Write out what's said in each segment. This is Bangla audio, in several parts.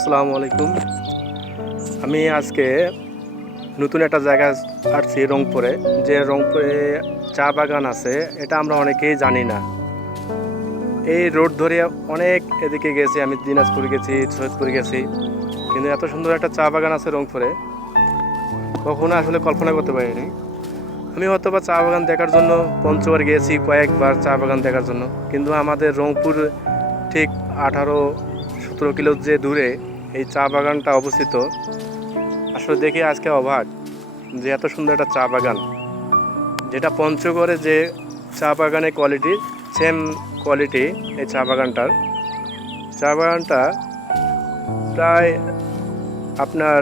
আসসালামু আলাইকুম। আমি আজকে নতুন একটা জায়গায় আসছি রংপুরে। যে রংপুরে চা বাগান আছে এটা আমরা অনেকেই জানি না। এই রোড ধরে অনেক এদিকে গেছি, আমি দিনাজপুর গেছি, সৈয়দপুর গেছি, কিন্তু এত সুন্দর একটা চা বাগান আছে রংপুরে কখনো আসলে কল্পনা করতে পারিনি। আমি হয়তো বা চা বাগান দেখার জন্য পঞ্চগড় গিয়েছি কয়েকবার চা বাগান দেখার জন্য, কিন্তু আমাদের রংপুর ঠিক 18-17 কিলো যে দূরে এই চা বাগানটা অবস্থিত। আসলে দেখে আজকে অবাক যে এত সুন্দর একটা চা বাগান, যেটা পঞ্চগড়ে যে চা বাগানের কোয়ালিটি, সেম কোয়ালিটি এই চা বাগানটা প্রায় আপনার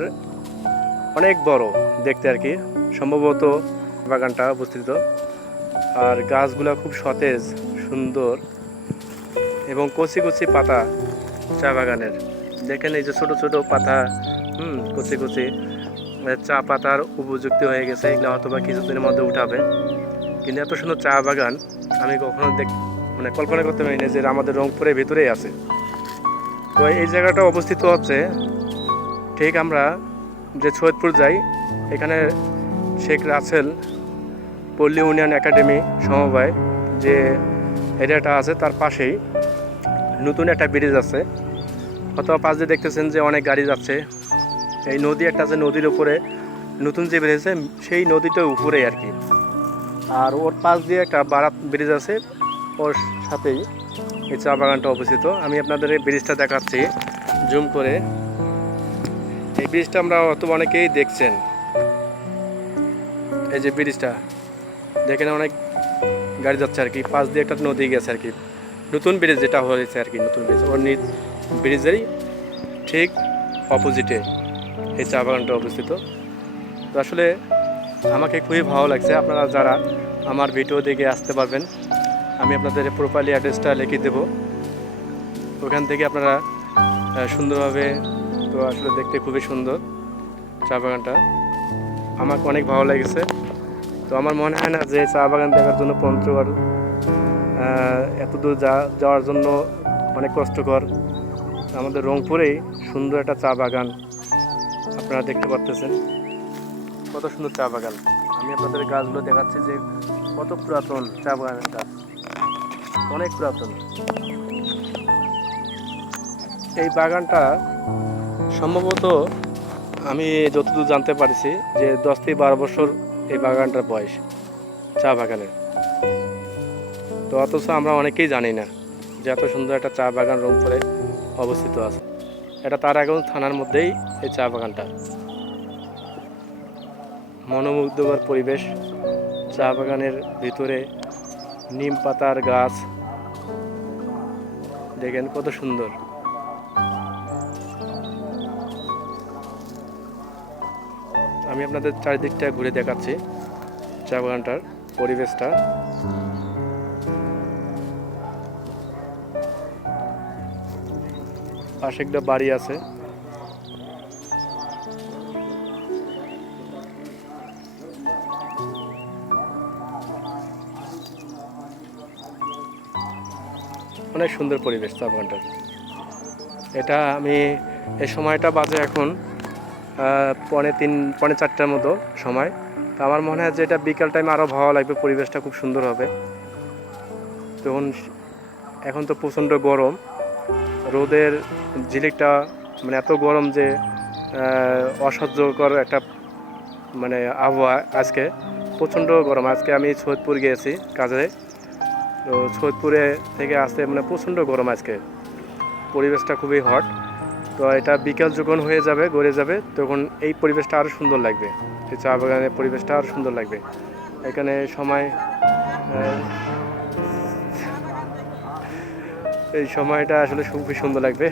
অনেক বড় দেখতে আর কি, সম্ভবত বাগানটা অবস্থিত। আর গাছগুলা খুব সতেজ, সুন্দর এবং কচি কচি পাতা চা বাগানের। দেখেন এই যে ছোট ছোট পাতা, কচি কচি চা পাতার উপযুক্ত হয়ে গেছে, এগুলো হয়তো বা কিছুদিনের মধ্যে উঠাবে। কিন্তু এত সুন্দর চা বাগান আমি কখনো কল্পনা করতে পারিনি যে আমাদের রংপুরের ভিতরেই আছে। তো এই জায়গাটা অবস্থিত হচ্ছে ঠিক আমরা যে সৈয়দপুর যাই, এখানে শেখ রাসেল পল্লী উন্নয়ন একাডেমি সমবায় যে এরিয়াটা আছে তার পাশেই নতুন একটা ব্রিজ আছে। অথবা পাশ দিয়ে দেখতেছেন যে অনেক গাড়ি যাচ্ছে। এই নদী একটা আছে, নদীর উপরে নতুন যে ব্রিজ আছে সেই নদীটার উপরেই আর কি। আর ওর পাশ দিয়ে একটা বারাত ব্রিজ আছে, ওর সাথেই এই চা বাগানটা অবস্থিত। আমি আপনাদের এই ব্রিজটা দেখাচ্ছি জুম করে। এই ব্রিজটা আমরা অথবা অনেকেই দেখছেন, এই যে ব্রিজটা দেখেন অনেক গাড়ি যাচ্ছে আর কি, পাশ দিয়ে একটা নদী গেছে আর কি। নতুন ব্রিজ যেটা হয়েছে আর কি, নতুন ব্রিজ, ওর ব্রিজেরই ঠিক অপোজিটে এই চা বাগানটা অবস্থিত। তো আসলে আমাকে খুবই ভালো লাগছে। আপনারা যারা আমার ভিডিও দেখে আসতে পারবেন, আমি আপনাদের প্রোফাইলি অ্যাড্রেসটা লিখে দেবো, ওখান থেকে আপনারা সুন্দরভাবে। তো আসলে দেখতে খুবই সুন্দর চা বাগানটা, আমাকে অনেক ভালো লেগেছে। তো আমার মনে হয় না যে চা বাগান দেখার জন্য পঞ্চগড় এত দূর যাওয়ার জন্য অনেক কষ্টকর। আমাদের রংপুরেই সুন্দর একটা চা বাগান আপনারা দেখতে পাচ্ছেন, কত সুন্দর চা বাগান। আমি আপনাদের গাছগুলো দেখাচ্ছি যে কত পুরাতন চা বাগানের গাছ, অনেক পুরাতন। এই বাগানটা সম্ভবত আমি যতদূর জানতে পারছি যে 10-12 বছর এই বাগানটার বয়স, চা বাগানের। তো অথচ আমরা অনেকেই জানি না যে এত সুন্দর একটা চা বাগান রংপুরে অবস্থিত আছে। এটা তারাগঞ্জ থানার মধ্যেই এই চা বাগানটা। মনোমুগ্ধকর পরিবেশ, চা বাগানের ভিতরে নিম পাতার গাছ দেখেন কত সুন্দর। আমি আপনাদের চারিদিকটা ঘুরে দেখাচ্ছি চা বাগানটার পরিবেশটা। পাশে একটা বাড়ি আছে, অনেক সুন্দর পরিবেশ চা বাগানটার। এটা আমি এই সময়টা বাজে এখন 3-4টার মতো সময়। তো আমার মনে হয় যে এটা বিকাল টাইমে আরও ভালো লাগবে, পরিবেশটা খুব সুন্দর হবে। তখন এখন তো প্রচণ্ড গরম, রোদের ঝিলিকটা এত গরম যে অসহ্যকর একটা আবহাওয়া। আজকে প্রচণ্ড গরম। আজকে আমি সৈয়দপুর গিয়েছি কাজে, তো সৈয়দপুরে থেকে আসতে প্রচণ্ড গরম আজকে, পরিবেশটা খুবই হট। তো এটা বিকেল যখন হয়ে যাবে, গড়ে যাবে, তখন এই পরিবেশটা আরও সুন্দর লাগবে, এই চা বাগানের পরিবেশটা আরও সুন্দর লাগবে। এখানে এই সময়টা আসলে খুবই সুন্দর লাগবে।